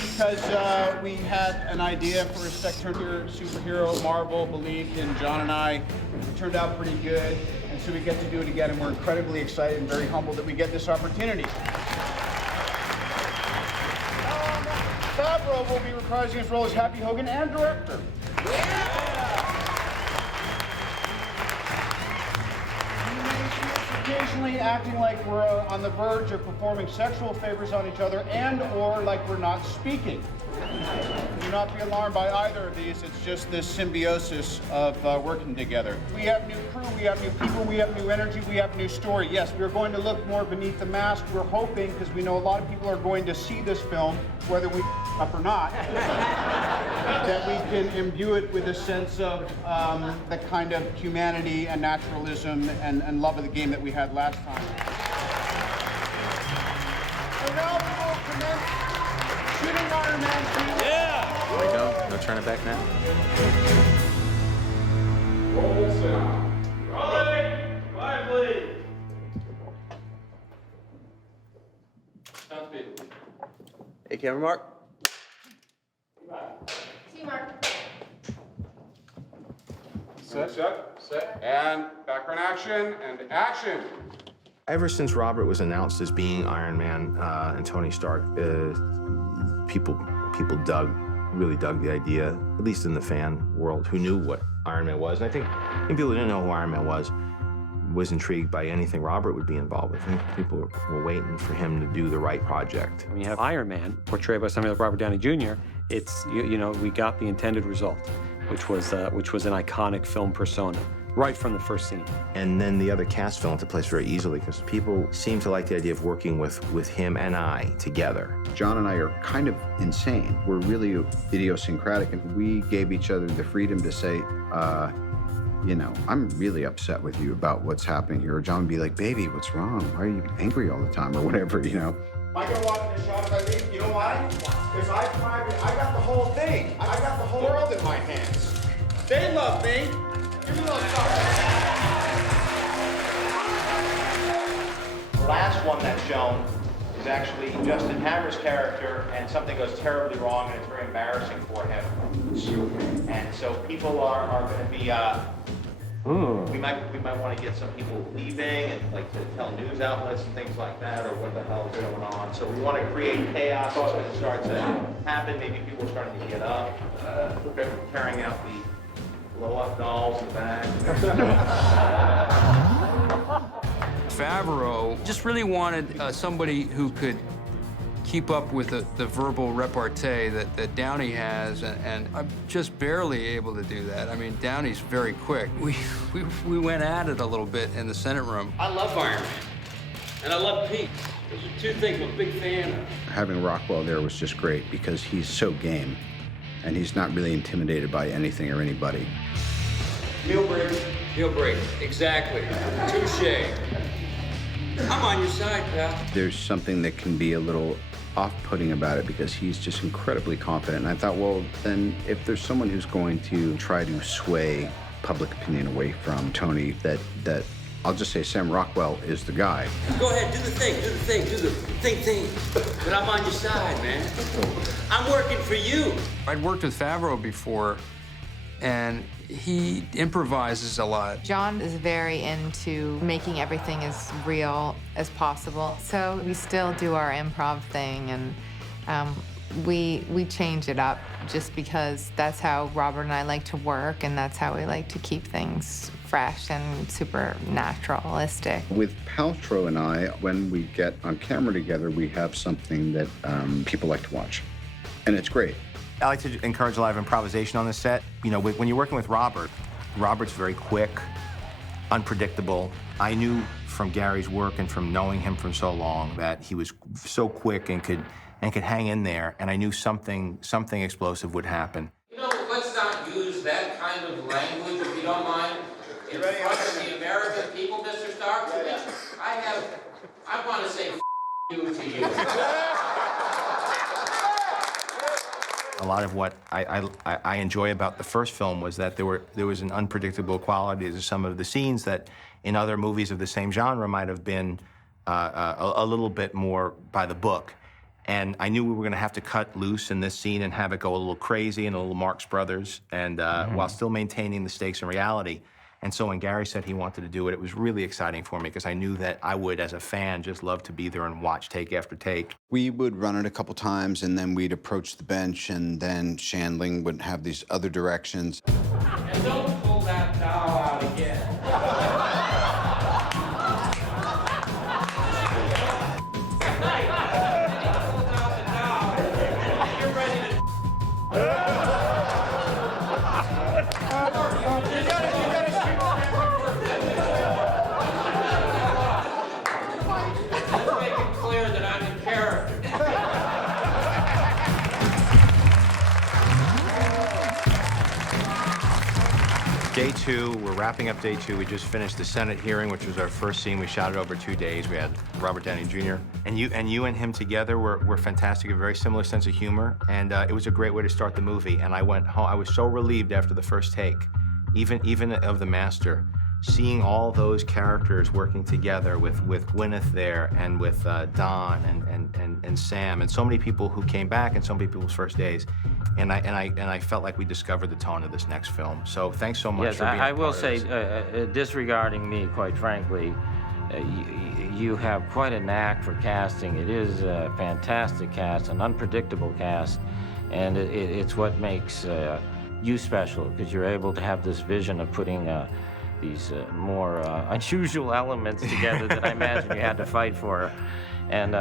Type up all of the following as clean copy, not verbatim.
because we had an idea for a second-tier superhero. Marvel believed in John and I. It turned out pretty good, and so we get to do it again, and we're incredibly excited and very humbled that we get this opportunity. Favreau will be reprising his role as Happy Hogan and director. Occasionally acting like we're on the verge of performing sexual favors on each other and or like we're not speaking. Do not be alarmed by either of these. It's just this symbiosis of working together. We have new crew, we have new people, we have new energy, we have new story. Yes, we're going to look more beneath the mask. We're hoping, because we know a lot of people are going to see this film, whether we up or not, that we can imbue it with a sense of the kind of humanity and naturalism and love of the game that we had last time. So now we will commence shooting Iron Man 2. Yeah! There we go. No turning back now. Roll sound. Rolling! Lively! Sound speed. Hey, camera mark. Mark. Set, and background action, and action. Ever since Robert was announced as being Iron Man and Tony Stark, people really dug the idea, at least in the fan world, who knew what Iron Man was. And I think people who didn't know who Iron Man was intrigued by anything Robert would be involved with. I think people were waiting for him to do the right project. When you have Iron Man portrayed by somebody like Robert Downey Jr., it's, you know, we got the intended result, which was an iconic film persona right from the first scene. And then the other cast fell into place very easily because people seem to like the idea of working with him and I together. John and I are kind of insane. We're really idiosyncratic, and we gave each other the freedom to say, you know, I'm really upset with you about what's happening here. Or John would be like, baby, what's wrong? Why are you angry all the time? Or whatever, you know. Am I gonna walk in the shot if I leave? You know why? Because I got the whole thing. I got the whole world in my hands. They love me. Give me those stars. The last one that's shown is actually Justin Hammer's character, and something goes terribly wrong, and it's very embarrassing for him. And so people are going to be. We might want to get some people leaving and like to tell news outlets and things like that, or what the hell is going on. So we want to create chaos when it starts to happen. Maybe people are starting to get up, carrying out the blow-up dolls in the back. Favreau just really wanted somebody who could keep up with the verbal repartee that Downey has, and I'm just barely able to do that. I mean, Downey's very quick. We went at it a little bit in the Senate room. I love Iron Man, and I love Pete. Those are two things I'm a big fan of. Having Rockwell there was just great because he's so game, and he's not really intimidated by anything or anybody. Deal break, exactly. Touche. I'm on your side, pal. There's something that can be a little off-putting about it because he's just incredibly confident. And I thought, well, then if there's someone who's going to try to sway public opinion away from Tony, that I'll just say Sam Rockwell is the guy. Go ahead, do the thing. But I'm on your side, man. I'm working for you. I'd worked with Favreau before, and he improvises a lot. John is very into making everything as real as possible. So we still do our improv thing, and we change it up just because that's how Robert and I like to work, and that's how we like to keep things fresh and super naturalistic. With Paltrow and I, when we get on camera together, we have something that people like to watch, and it's great. I like to encourage a lot of improvisation on the set. You know, when you're working with Robert, Robert's very quick, unpredictable. I knew from Gary's work and from knowing him for so long that he was so quick and could hang in there, and I knew something explosive would happen. You know, let's not use that kind of language, if you don't mind, in front of the American people, Mr. Stark. I want to say you to you. A lot of what I enjoy about the first film was that there was an unpredictable quality to some of the scenes that in other movies of the same genre might have been a little bit more by the book. And I knew we were going to have to cut loose in this scene and have it go a little crazy and a little Marx Brothers, and while still maintaining the stakes and reality. And so when Gary said he wanted to do it, it was really exciting for me because I knew that I would, as a fan, just love to be there and watch take after take. We would run it a couple times, and then we'd approach the bench, and then Shandling would have these other directions. And don't pull that doll out again. Day 2, we're wrapping up day 2. We just finished the Senate hearing, which was our first scene. We shot it over 2 days. We had Robert Downey Jr. And you and him together were fantastic, a very similar sense of humor. And it was a great way to start the movie. And I went home. I was so relieved after the first take, even of The Master, seeing all those characters working together with Gwyneth there and with Don and Sam and so many people who came back and so many people's first days. And I felt like we discovered the tone of this next film. So thanks so much for being I a will part of say, this. disregarding me, quite frankly, you have quite a knack for casting. It is a fantastic cast, an unpredictable cast, and it's what makes you special, because you're able to have this vision of putting these more unusual elements together that I imagine you had to fight for. And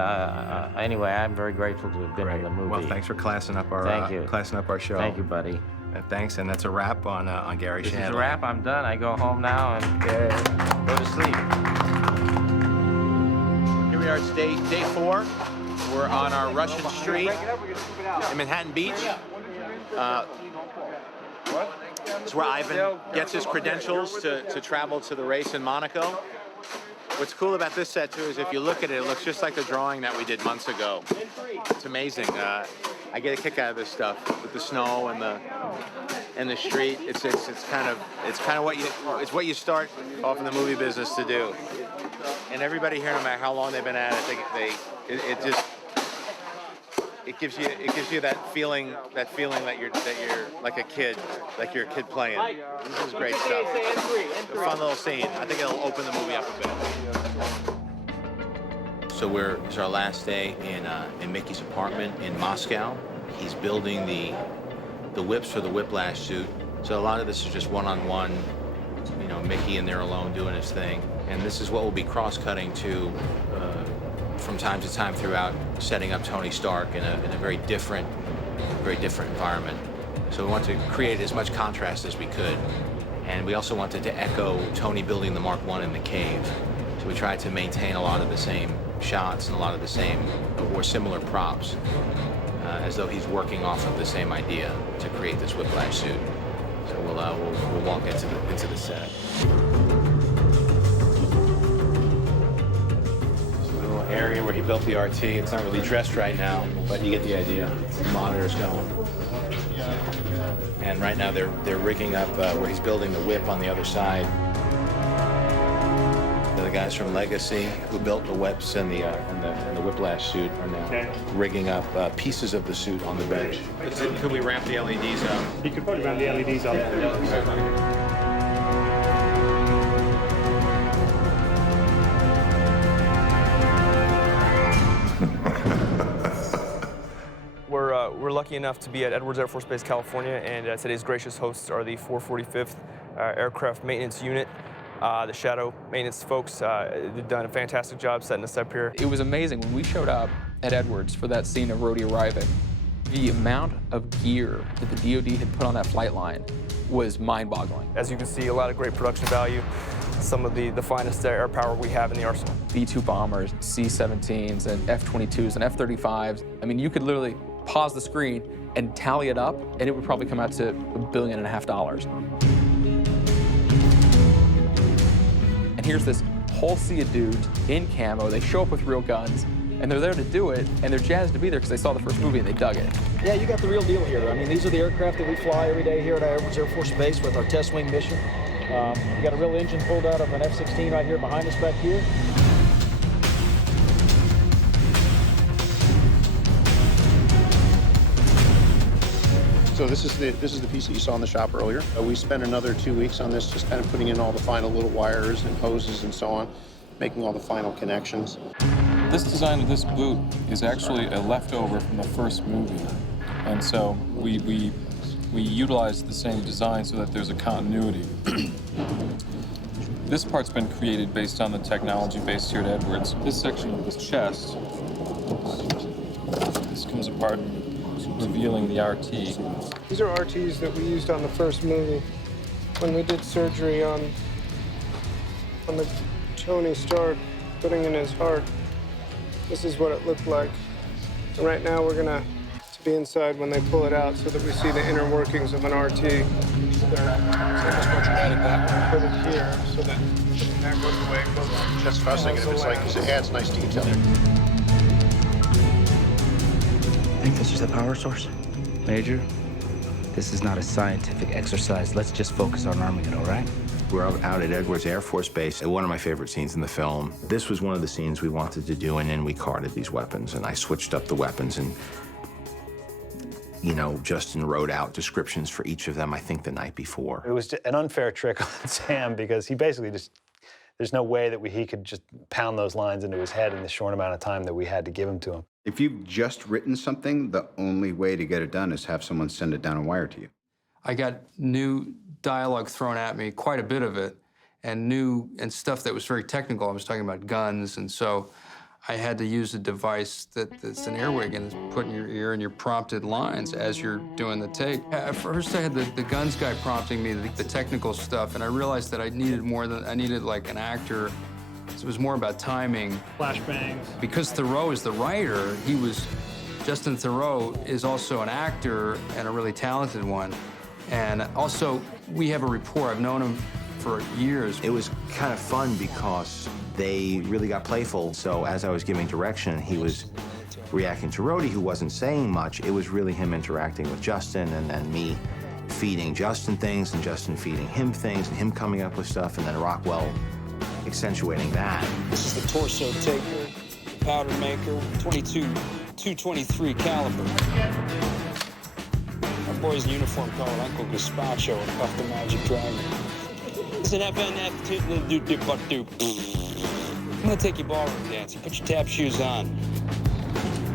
anyway, I'm very grateful to have been in the movie. Well, thanks for classing up our classing up our show. Thank you, buddy. Thanks, and that's a wrap on Gary Shandling. This is a wrap. I'm done. I go home now and go to sleep. Here we are. It's day 4. We're on our Russian street in Manhattan Beach. It's where Ivan gets his credentials to travel to the race in Monaco. What's cool about this set, too, is if you look at it, it looks just like the drawing that we did months ago. It's amazing. I get a kick out of this stuff with the snow and the street. It's kind of what you start off in the movie business to do. And everybody here, no matter how long they've been at it, it gives you that feeling that you're like a kid playing. This is great stuff. It's a fun little scene. I think it'll open the movie up a bit. So it's our last day in Mickey's apartment in Moscow. He's building the whips for the Whiplash suit. So a lot of this is just one-on-one, Mickey in there alone doing his thing. And this is what we'll be cross-cutting to from time to time throughout, setting up Tony Stark in a very different environment. So we want to create as much contrast as we could. And we also wanted to echo Tony building the Mark I in the cave. So we tried to maintain a lot of the same shots and a lot of the same or similar props, as though he's working off of the same idea to create this Whiplash suit. So we'll walk into the set. Area where he built the RT. It's not really dressed right now, but you get the idea. The monitor's going. And right now they're rigging up where he's building the whip on the other side. The guys from Legacy who built the whips and the Whiplash suit are now rigging up pieces of the suit on the bench. Could we ramp the LEDs up? You could probably ramp the LEDs up. We're lucky enough to be at Edwards Air Force Base, California, and today's gracious hosts are the 445th Aircraft Maintenance Unit. The Shadow maintenance folks, they've done a fantastic job setting us up here. It was amazing when we showed up at Edwards for that scene of Rhodey arriving. The amount of gear that the DoD had put on that flight line was mind-boggling. As you can see, a lot of great production value, some of the finest air power we have in the arsenal. B-2 bombers, C-17s, and F-22s, and F-35s. I mean, you could literally pause the screen and tally it up, and it would probably come out to $1.5 billion. And here's this whole sea of dudes in camo. They show up with real guns, and they're there to do it, and they're jazzed to be there because they saw the first movie and they dug it. Yeah, you got the real deal here. I mean, these are the aircraft that we fly every day here at Edwards Air Force Base with our test wing mission. We got a real engine pulled out of an F-16 right here behind us back here. So this is the piece that you saw in the shop earlier. We spent another 2 weeks on this, just kind of putting in all the final little wires and hoses and so on, making all the final connections. This design of this boot is actually a leftover from the first movie, and so we utilized the same design so that there's a continuity. This part's been created based on the technology based here at Edwards. This section of the chest, this comes apart, revealing the RT. These are RTs that we used on the first movie when we did surgery on the Tony Stark, putting in his heart. This is what it looked like. And right now we're gonna be inside when they pull it out so that we see the inner workings of an RT. So just more dramatic that one. Put it here so that that goes away. That's what I was thinking. If it's like, because it adds nice detail. I think this is the power source. Major, this is not a scientific exercise. Let's just focus on arming it, all right? We're out at Edwards Air Force Base, one of my favorite scenes in the film. This was one of the scenes we wanted to do, and then we carded these weapons, and I switched up the weapons, and you know, Justin wrote out descriptions for each of them, I think, the night before. It was an unfair trick on Sam because he basically just, there's no way that he could just pound those lines into his head in the short amount of time that we had to give him to him. If you've just written something, the only way to get it done is have someone send it down a wire to you. I got new dialogue thrown at me, quite a bit of it, and stuff that was very technical. I was talking about guns, and so I had to use a device that's an earwig and it's put in your ear and your prompted lines as you're doing the take. At first, I had the guns guy prompting me the technical stuff, and I realized that I needed like an actor. So it was more about timing. Flashbangs. Because Thoreau is the writer, Justin Thoreau is also an actor and a really talented one. And also, we have a rapport. I've known him for years. It was kind of fun because they really got playful. So as I was giving direction, he was reacting to Rhodey, who wasn't saying much. It was really him interacting with Justin, and then me feeding Justin things, and Justin feeding him things, and him coming up with stuff, and then Rockwell accentuating that. This is the torso taker, powder maker, 223 caliber. Our boy's in uniform called Uncle Gazpacho and Puff the Magic Dragon. It's an FNF. I'm gonna take you ballroom dancing. Put your tap shoes on.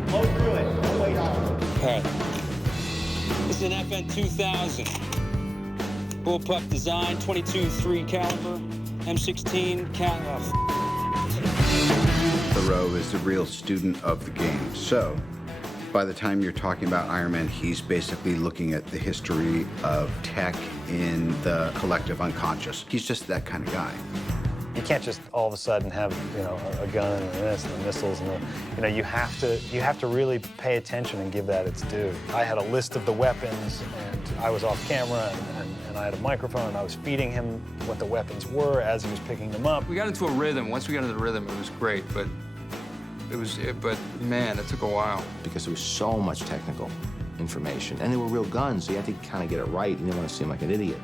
Blow through it. No weight on it. All right. This is an FN 2000. Bullpup design, 22.3 caliber, M16 Thoreau is a real student of the game. So by the time you're talking about Iron Man, he's basically looking at the history of tech in the collective unconscious. He's just that kind of guy. You can't just all of a sudden have, you know, a gun and this and the missiles and you have to really pay attention and give that its due. I had a list of the weapons, and I was off camera, and I had a microphone, and I was feeding him what the weapons were as he was picking them up. We got into a rhythm. Once we got into the rhythm, it was great, but man, it took a while. Because there was so much technical information, and they were real guns, so you had to kind of get it right. You didn't want to seem like an idiot.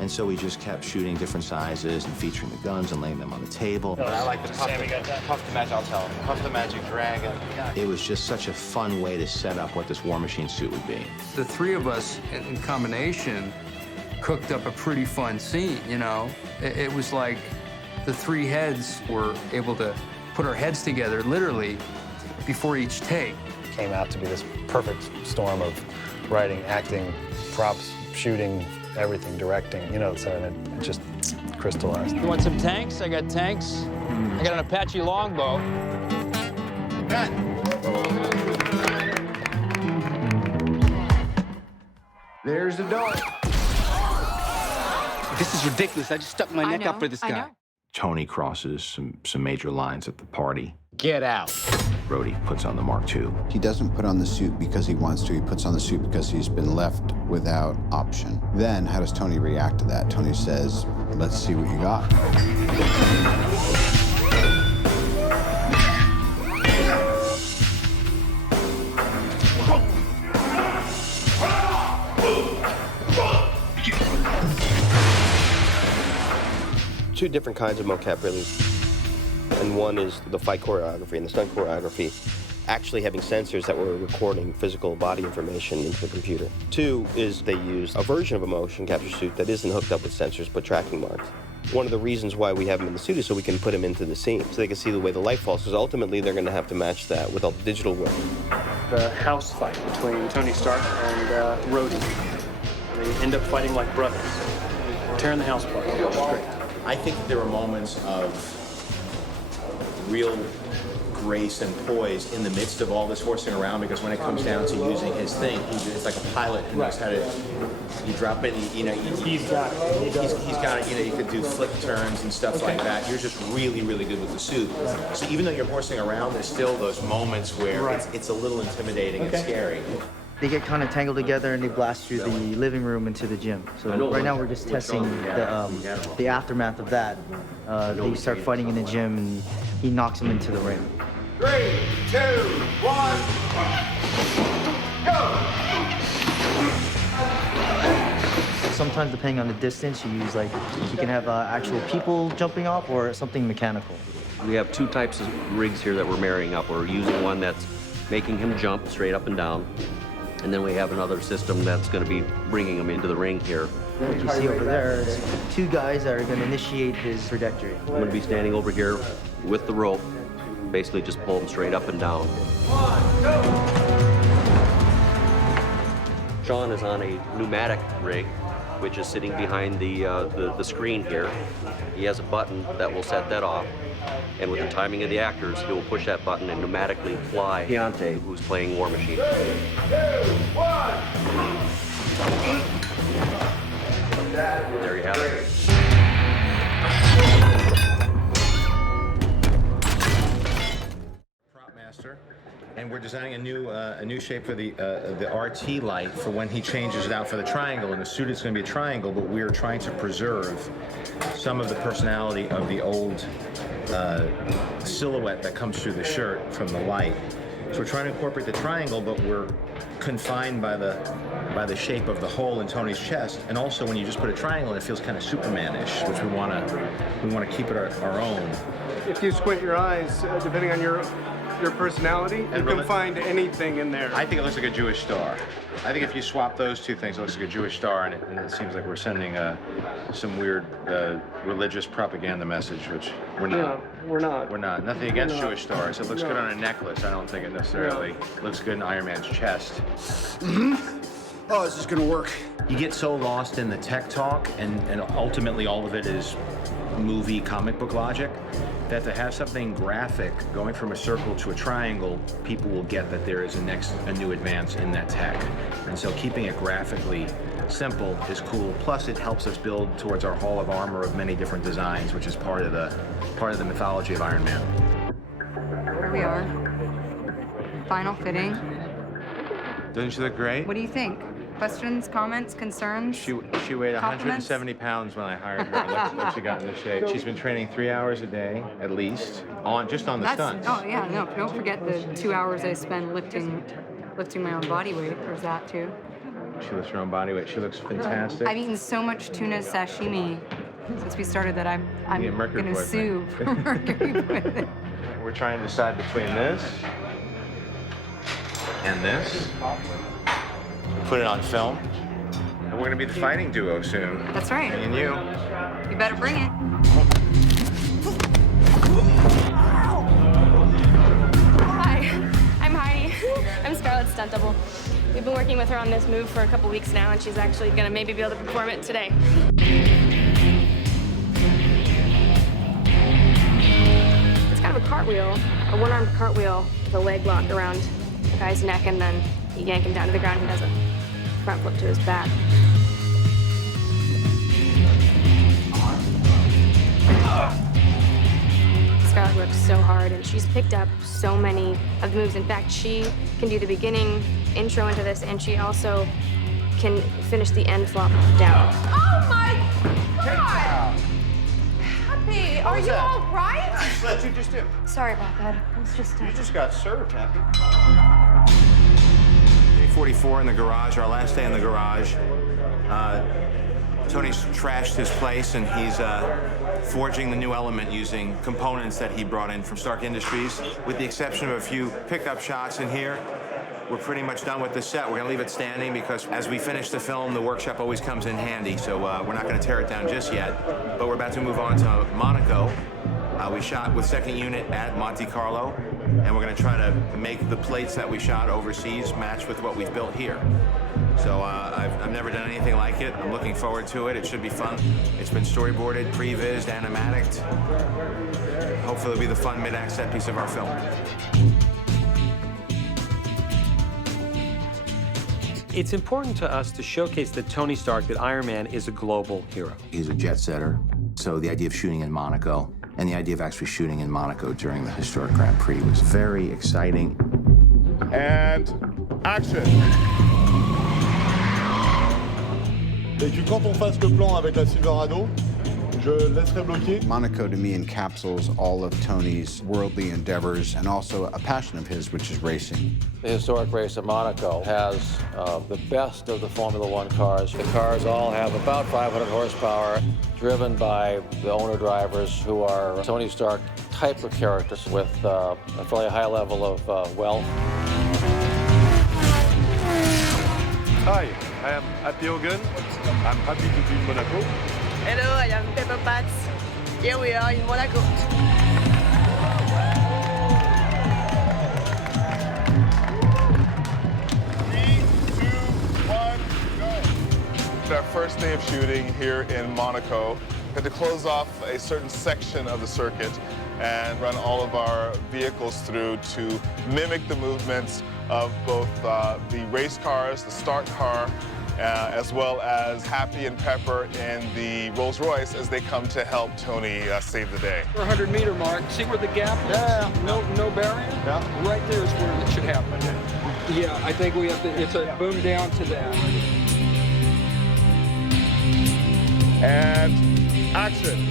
And so we just kept shooting different sizes and featuring the guns and laying them on the table. But I like the Puff the Magic, I'll tell him. Puff the Magic Dragon. It was just such a fun way to set up what this War Machine suit would be. The three of us in combination cooked up a pretty fun scene, you know? It was like the three heads were able to put our heads together, literally, before each take. It came out to be this perfect storm of writing, acting, props, shooting, everything, directing, you know, so it just crystallized. You want some tanks? I got tanks. I got an Apache longbow. Gun. There's the door. This is ridiculous. I just stuck my neck up for this guy. Tony crosses some major lines at the party. Get out. Rhodey puts on the Mark II. He doesn't put on the suit because he wants to. He puts on the suit because he's been left without option. Then, how does Tony react to that? Tony says, let's see what you got. Two different kinds of mocap, really. And one is the fight choreography and the stunt choreography. actually having sensors that were recording physical body information into the computer. 2 is they used a version of a motion capture suit that isn't hooked up with sensors but tracking marks. One of the reasons why we have them in the suit is so we can put them into the scene, so they can see the way the light falls, because ultimately they're going to have to match that with all the digital work. The house fight between Tony Stark and Rhodey. They end up fighting like brothers, tearing the house apart, which is great. I think that there were moments of real grace and poise in the midst of all this horsing around, because when it comes down to using his thing, it's like a pilot who knows how to, you drop it, he's got it. He's got it, you could do flick turns and stuff like that. You're just really, really good with the suit. So even though you're horsing around, there's still those moments where it's a little intimidating and scary. They get kind of tangled together and they blast through the living room into the gym. So right now we're just testing the aftermath of that. They start fighting in the gym and he knocks him into the ring. 3, 2, 1, go! Sometimes depending on the distance, you use you can have actual people jumping off or something mechanical. We have 2 types of rigs here that we're marrying up. We're using one that's making him jump straight up and down. And then we have another system that's going to be bringing him into the ring here. What you see over there is 2 guys that are going to initiate his trajectory. I'm going to be standing over here with the rope, basically just pull him straight up and down. 1, go! Sean is on a pneumatic rig, which is sitting behind the screen here. He has a button that will set that off. And with the timing of the actors, he will push that button and pneumatically fly Keontae, who's playing War Machine. 3, 2, 1. There you have it. Prop master, and we're designing a new shape for the RT light for when he changes it out for the triangle. In the suit, it's going to be a triangle, but we're trying to preserve some of the personality of the old silhouette that comes through the shirt from the light. So we're trying to incorporate the triangle, but we're confined by the shape of the hole in Tony's chest. And also, when you just put a triangle, it feels kind of Superman-ish, which we want to keep it our own. If you squint your eyes, depending on your personality, you can find anything in there. I think it looks like a Jewish star. I think if you swap those 2 things, it looks like a Jewish star, and it seems like we're sending some weird religious propaganda message, which we're not. No, we're not. We're not. Nothing against Jewish stars. It looks good on a necklace. I don't think it necessarily looks good in Iron Man's chest. Oh, this is gonna work. You get so lost in the tech talk, and ultimately all of it is movie comic book logic, that to have something graphic going from a circle to a triangle, people will get that there is a new advance in that tech. And so keeping it graphically simple is cool. Plus, it helps us build towards our hall of armor of many different designs, which is part of the mythology of Iron Man. Here we are. Final fitting. Doesn't she look great? What do you think? Questions, comments, concerns? She weighed 170 pounds when I hired her. Look she got in the shape. She's been training 3 hours a day, at least, just on the stunts. Oh yeah, no, don't forget the 2 hours I spend lifting my own body weight. There's that too. She lifts her own body weight. She looks fantastic. I've eaten so much tuna sashimi since we started that I'm gonna sue for mercury poisoning. We're trying to decide between this and this. Put it on film. And we're gonna be the fighting duo soon. That's right. Me and you. You better bring it. Hi, I'm Heidi. I'm Scarlett's stunt double. We've been working with her on this move for a couple weeks now, and she's actually gonna maybe be able to perform it today. It's kind of a cartwheel, a one-armed cartwheel with a leg lock around the guy's neck, and then you yank him down to the ground. He does a front flip to his back. Scarlett works so hard, and she's picked up so many of the moves. In fact, she can do the beginning intro into this, and she also can finish the end flop down. Oh my God! Happy, are you all right? What'd you just do? Sorry about that. It was just You just got served, Happy. Day 44 in the garage, our last day in the garage. Tony's trashed his place, and he's forging the new element using components that he brought in from Stark Industries. With the exception of a few pickup shots in here, we're pretty much done with this set. We're gonna leave it standing because as we finish the film, the workshop always comes in handy, so we're not gonna tear it down just yet. But we're about to move on to Monaco. We shot with second unit at Monte Carlo, and we're gonna try to make the plates that we shot overseas match with what we've built here. So I've never done anything like it. I'm looking forward to it. It should be fun. It's been storyboarded, pre-vised, animatic. Hopefully it'll be the fun mid-act set piece of our film. It's important to us to showcase that Tony Stark, that Iron Man, is a global hero. He's a jet setter, so the idea of shooting in Monaco and the idea of actually shooting in Monaco during the historic Grand Prix was very exciting. And action. Et que quand on fasse le plan avec la Silverado, je laisserai bloquer. Monaco, to me, encapsulates all of Tony's worldly endeavors and also a passion of his, which is racing. The historic race at Monaco has the best of the Formula One cars. The cars all have about 500 horsepower, driven by the owner-drivers who are Tony Stark type of characters with a fairly high level of wealth. Hi, I am Happy Hogan. I'm happy to be in Monaco. Hello, I am Pepper Potts. Here we are in Monaco. 3, 2, 1, go. It's our first day of shooting here in Monaco. We had to close off a certain section of the circuit and run all of our vehicles through to mimic the movements of both the race cars, the Stark car, as well as Happy and Pepper in the Rolls Royce as they come to help Tony save the day. 400-meter mark. See where the gap is? Yeah. No barrier? Yeah. Right there is where it should happen. Yeah, I think we have to, it's a boom down to that. And action.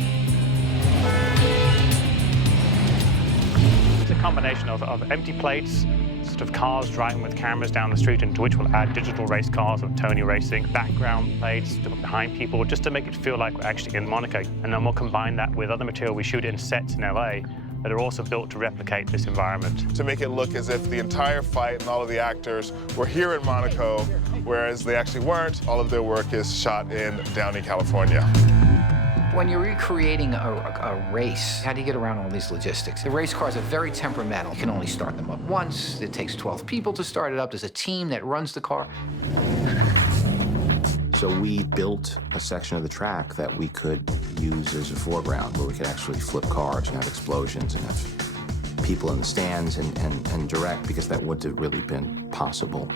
It's a combination of empty plates, sort of cars driving with cameras down the street, into which we'll add digital race cars of Tony racing, background plates to put behind people, just to make it feel like we're actually in Monaco. And then we'll combine that with other material we shoot in sets in LA that are also built to replicate this environment. To make it look as if the entire fight and all of the actors were here in Monaco, whereas they actually weren't. All of their work is shot in Downey, California. When you're recreating a race, how do you get around all these logistics? The race cars are very temperamental. You can only start them up once. It takes 12 people to start it up. There's a team that runs the car. So we built a section of the track that we could use as a foreground, where we could actually flip cars and have explosions and have people in the stands and direct, because that wouldn't have really been possible.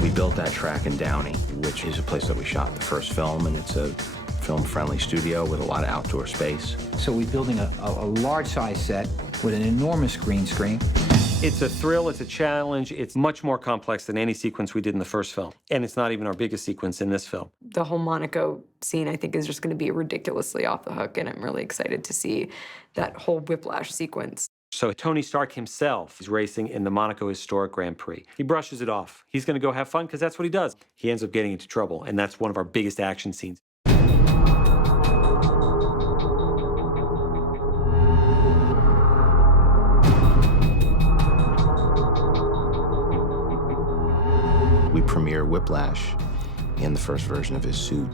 We built that track in Downey, which is a place that we shot the first film, and it's a film-friendly studio with a lot of outdoor space. So we're building a large-size set with an enormous green screen. It's a thrill, it's a challenge, it's much more complex than any sequence we did in the first film. And it's not even our biggest sequence in this film. The whole Monaco scene, I think, is just going to be ridiculously off the hook, and I'm really excited to see that whole whiplash sequence. So Tony Stark himself is racing in the Monaco Historic Grand Prix. He brushes it off. He's going to go have fun because that's what he does. He ends up getting into trouble, and that's one of our biggest action scenes. We premiere Whiplash in the first version of his suit.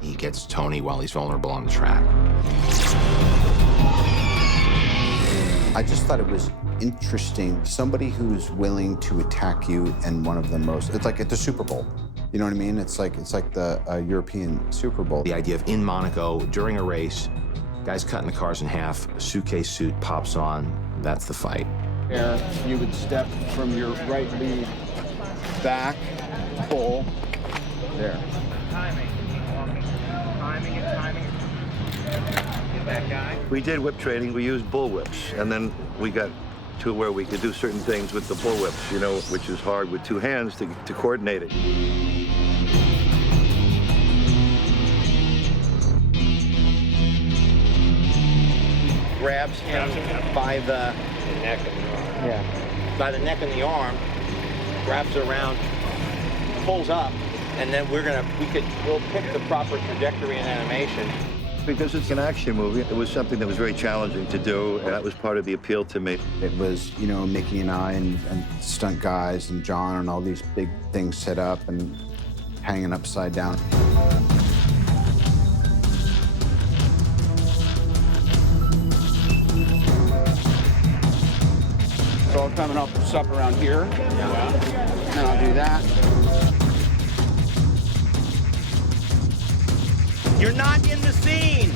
He gets Tony while he's vulnerable on the track. I just thought it was interesting. Somebody who's willing to attack you in one of the most, it's like at the Super Bowl. You know what I mean? It's like the European Super Bowl. The idea of in Monaco, during a race, guys cutting the cars in half, a suitcase suit pops on, that's the fight. You would step from your right lead back, pull, there. Timing and timing. Get that guy. We did whip training. We used bull whips, and then we got to where we could do certain things with the bull whips, you know, which is hard with two hands to coordinate it. grabs him by the neck and the arm. Yeah. By the neck and the arm, wraps around, pulls up, and then we'll pick the proper trajectory and animation. Because it's an action movie, it was something that was very challenging to do, and that was part of the appeal to me. It was, you know, Mickey and I and stunt guys and John and all these big things set up and hanging upside down. So I'm coming up around here. Yeah. And I'll do that. You're not in the scene!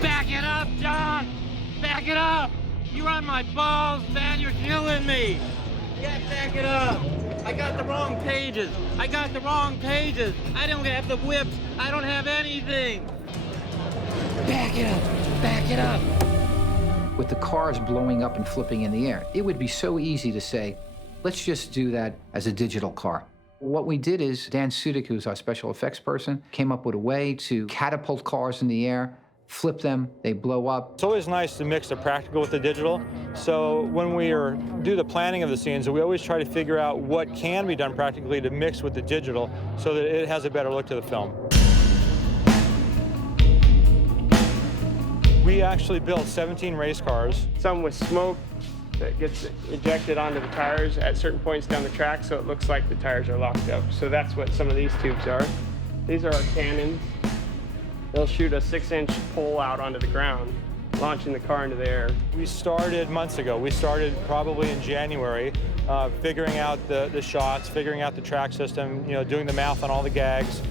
Back it up, John! Back it up! You're on my balls, man. You're killing me. Yeah, back it up. I got the wrong pages. I got the wrong pages. I don't have the whips. I don't have anything. Back it up. Back it up. With the cars blowing up and flipping in the air, it would be so easy to say, let's just do that as a digital car. What we did is Dan Sudik, who's our special effects person, came up with a way to catapult cars in the air, flip them, they blow up. It's always nice to mix the practical with the digital. So when we do the planning of the scenes, we always try to figure out what can be done practically to mix with the digital so that it has a better look to the film. We actually built 17 race cars. Some with smoke that gets ejected onto the tires at certain points down the track, so it looks like the tires are locked up. So that's what some of these tubes are. These are our cannons. They'll shoot a 6-inch pole out onto the ground, launching the car into the air. We started months ago. We started probably in January, figuring out the shots, figuring out the track system, you know, doing the math on all the gags,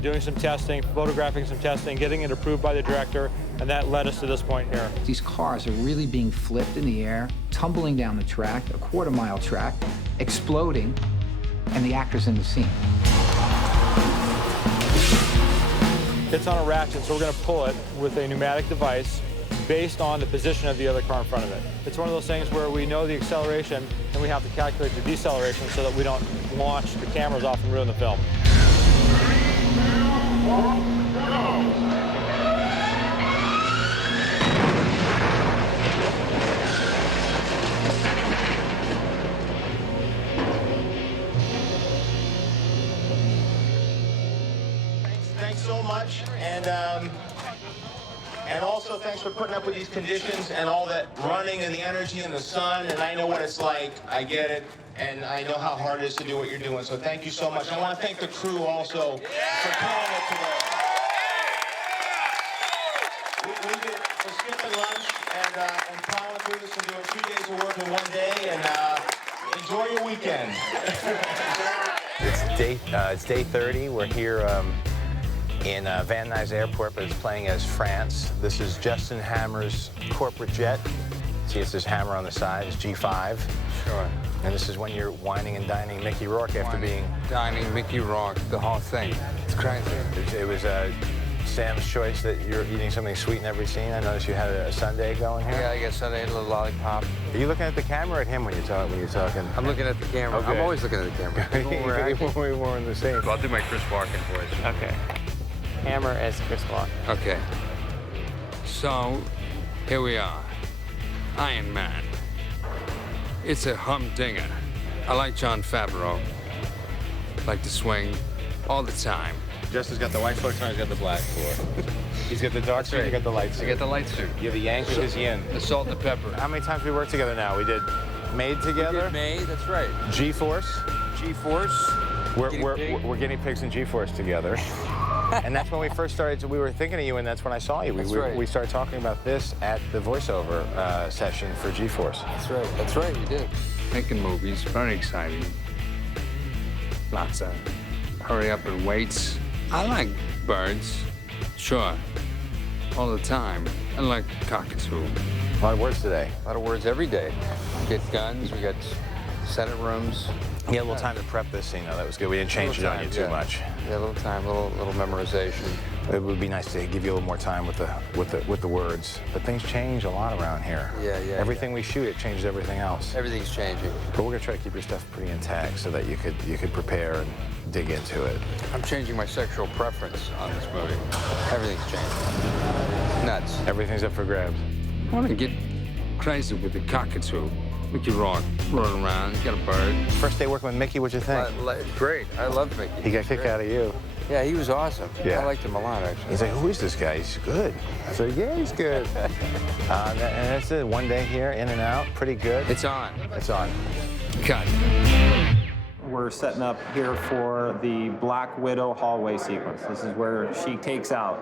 doing some testing, photographing some testing, getting it approved by the director, and that led us to this point here. These cars are really being flipped in the air, tumbling down the track, a quarter-mile track, exploding, and the actors in the scene. It's on a ratchet, so we're going to pull it with a pneumatic device based on the position of the other car in front of it. It's one of those things where we know the acceleration, and we have to calculate the deceleration so that we don't launch the cameras off and ruin the film. Thanks so much, and also thanks for putting up with these conditions and all that running and the energy in the sun, and I know what it's like, I get it, and I know how hard it is to do what you're doing, so thank you so much. I want to thank the crew also for killing it today. We did for skipping lunch and plowing through this and doing 2 days of work in 1 day, and enjoy your weekend. It's day 30. We're here in Van Nuys Airport, but it's playing as France. This is Justin Hammer's corporate jet. See, it's this hammer on the side. It's G5. Sure. And this is when you're whining and dining Mickey Rourke after dining Mickey Rourke, the whole thing. It's crazy. It was Sam's choice that you're eating something sweet in every scene. I noticed you had a sundae going here. Yeah, I guess sundae, a little lollipop. Are you looking at the camera or at him when you're talking? I'm looking at the camera. Okay. I'm always looking at the camera. We're more in the same. I'll do my Chris Walken voice. Okay. Hammer as Chris Walken. Okay. So, here we are. Iron Man. It's a humdinger. I like Jon Favreau. Like to swing all the time. Justin's got the white floor, Tony's got the black floor. He's got the dark suit, you got the light suit. I got the light suit. You're the yang to his yin. The salt and the pepper. How many times we worked together now? We did Made together. We did Made, that's right. G-Force. G-Force. We're guinea pigs in G-Force together. And that's when we first started, we were thinking of you, and that's when I saw you. We started talking about this at the voiceover session for G-Force. That's right, you did. Making movies, very exciting. Lots of hurry up and waits. I like birds, sure, all the time. I like cockatoo. A lot of words today. A lot of words every day. We get guns, we got Senate rooms. You had a little time to prep this scene, though. That was good. We didn't change it on you too much. Yeah, a little time, a little memorization. It would be nice to give you a little more time with the words. But things change a lot around here. Yeah. Everything we shoot, it changes everything else. Everything's changing. But we're gonna try to keep your stuff pretty intact so that you could prepare and dig into it. I'm changing my sexual preference on this movie. Everything's changing. Nuts. Everything's up for grabs. I want to get crazy with the cockatoo. We can roll around, get a bird. First day working with Mickey, what'd you think? Great. I love Mickey. He got a kick out of you. Yeah, he was awesome. Yeah. I liked him a lot, actually. He's like, who is this guy? He's good. I said, yeah, he's good. And that's it. One day here, in and out, pretty good. It's on. It's on. Cut. We're setting up here for the Black Widow hallway sequence. This is where she takes out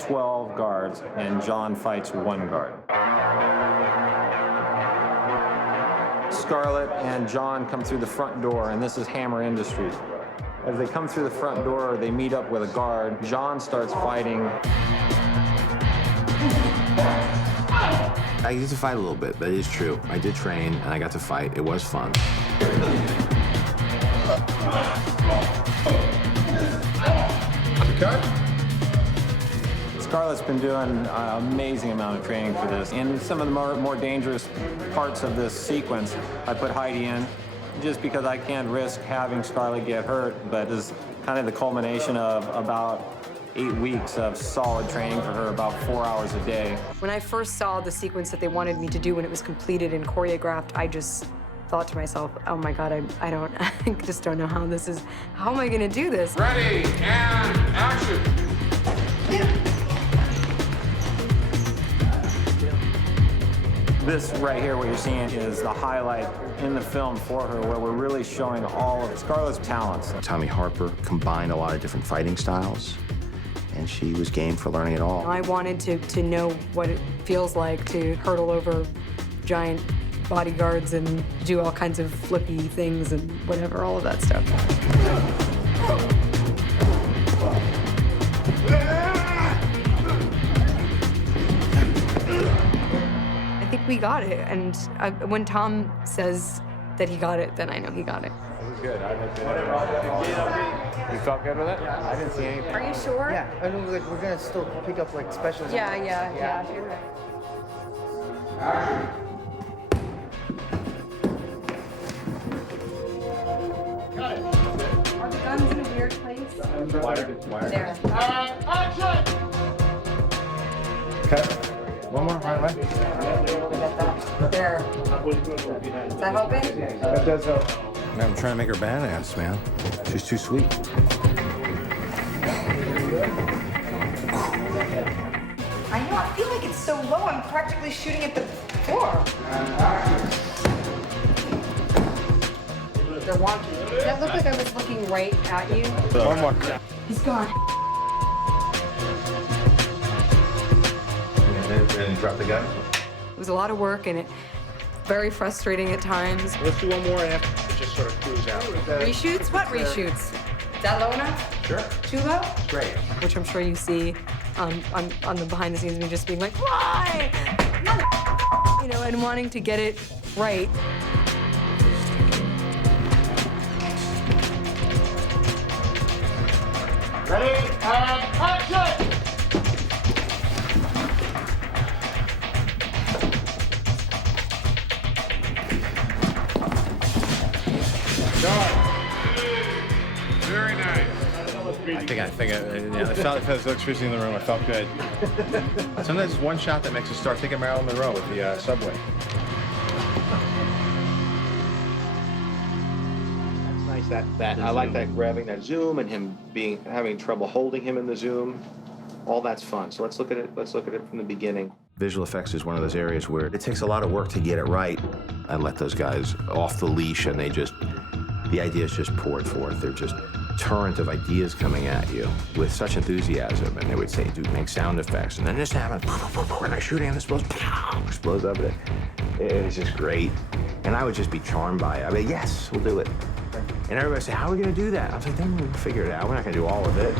12 guards and John fights one guard. Scarlett and John come through the front door, and this is Hammer Industries. As they come through the front door, they meet up with a guard. John starts fighting. I get to fight a little bit, that is true. I did train, and I got to fight. It was fun. Cut. Scarlett's been doing an amazing amount of training for this. In some of the more dangerous parts of this sequence, I put Heidi in just because I can't risk having Scarlett get hurt, but this is kind of the culmination of about 8 weeks of solid training for her, about 4 hours a day. When I first saw the sequence that they wanted me to do when it was completed and choreographed, I just thought to myself, oh my God, I just don't know how this is, how am I gonna do this? Ready, and action. This right here, what you're seeing, is the highlight in the film for her, where we're really showing all of Scarlett's talents. Tommy Harper combined a lot of different fighting styles, and she was game for learning it all. I wanted to know what it feels like to hurdle over giant bodyguards and do all kinds of flippy things and whatever, all of that stuff. I think we got it, and when Tom says that he got it, then I know he got it. It was good. You felt good with it? I didn't see anything. Are you sure? Yeah, I mean, we're gonna still pick up like specials. Yeah, you're right. Are the guns in a weird place? There. Action! Cut. One more, right away. There. Is that helping? That does help. Man, I'm trying to make her badass, man. She's too sweet. I know, I feel like it's so low, I'm practically shooting at the floor. They're wonky. Did that look like I was looking right at you? One more. He's gone. And drop the gun. It was a lot of work and very frustrating at times. Let's do one more and have to just sort of cruise out. Reshoots? What reshoots? Is that low enough? Sure. Too low? Great. Which I'm sure you see on the behind the scenes, me just being like, why? You know, and wanting to get it right. Ready, and action! Very nice. I felt electricity in the room. I felt good. Sometimes it's one shot that makes you start thinking Marilyn Monroe with the subway. That's nice. That I like that grabbing that zoom and him having trouble holding him in the zoom. All that's fun. So let's look at it. Let's look at it from the beginning. Visual effects is one of those areas where it takes a lot of work to get it right. I let those guys off the leash, and the ideas just poured forth. They're just torrent of ideas coming at you with such enthusiasm, and they would say, dude, make sound effects, and then this happens, and I'm shooting, and this explodes up, and it was just great. And I would just be charmed by it. I mean, yes, we'll do it. And everybody would say, how are we gonna do that? I was like, then we'll figure it out. We're not gonna do all of it.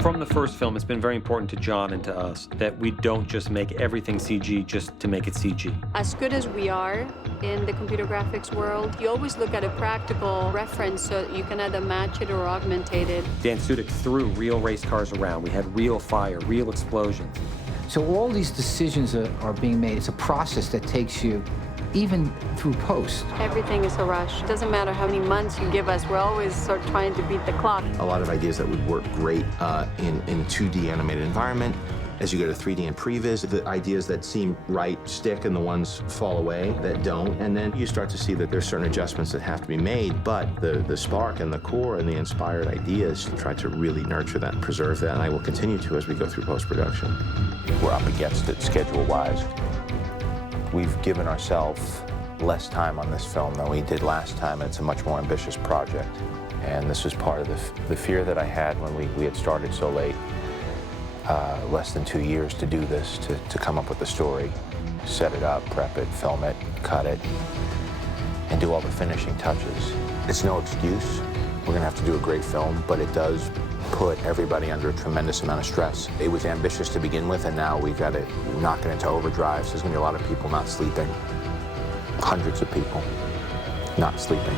From the first film, it's been very important to John and to us that we don't just make everything CG just to make it CG. As good as we are in the computer graphics world, you always look at a practical reference so you can either match it or augmentate it. Dan Sudik threw real race cars around. We had real fire, real explosions. So all these decisions are being made. It's a process that takes you even through post. Everything is a rush. It doesn't matter how many months you give us, we're always sort of trying to beat the clock. A lot of ideas that would work great in 2D animated environment As you go to 3D and previs, the ideas that seem right stick and the ones fall away that don't. And then you start to see that there's certain adjustments that have to be made, but the spark and the core and the inspired ideas, try to really nurture that and preserve that. And I will continue to as we go through post-production. We're up against it schedule-wise. We've given ourselves less time on this film than we did last time. It's a much more ambitious project. And this was part of the fear that I had when we had started so late. Less than 2 years to do this, to come up with the story, set it up, prep it, film it, cut it, and do all the finishing touches. It's no excuse. We're gonna have to do a great film, but it does put everybody under a tremendous amount of stress. It was ambitious to begin with, and now we've got to knock it into overdrive. So there's gonna be a lot of people not sleeping. Hundreds of people not sleeping.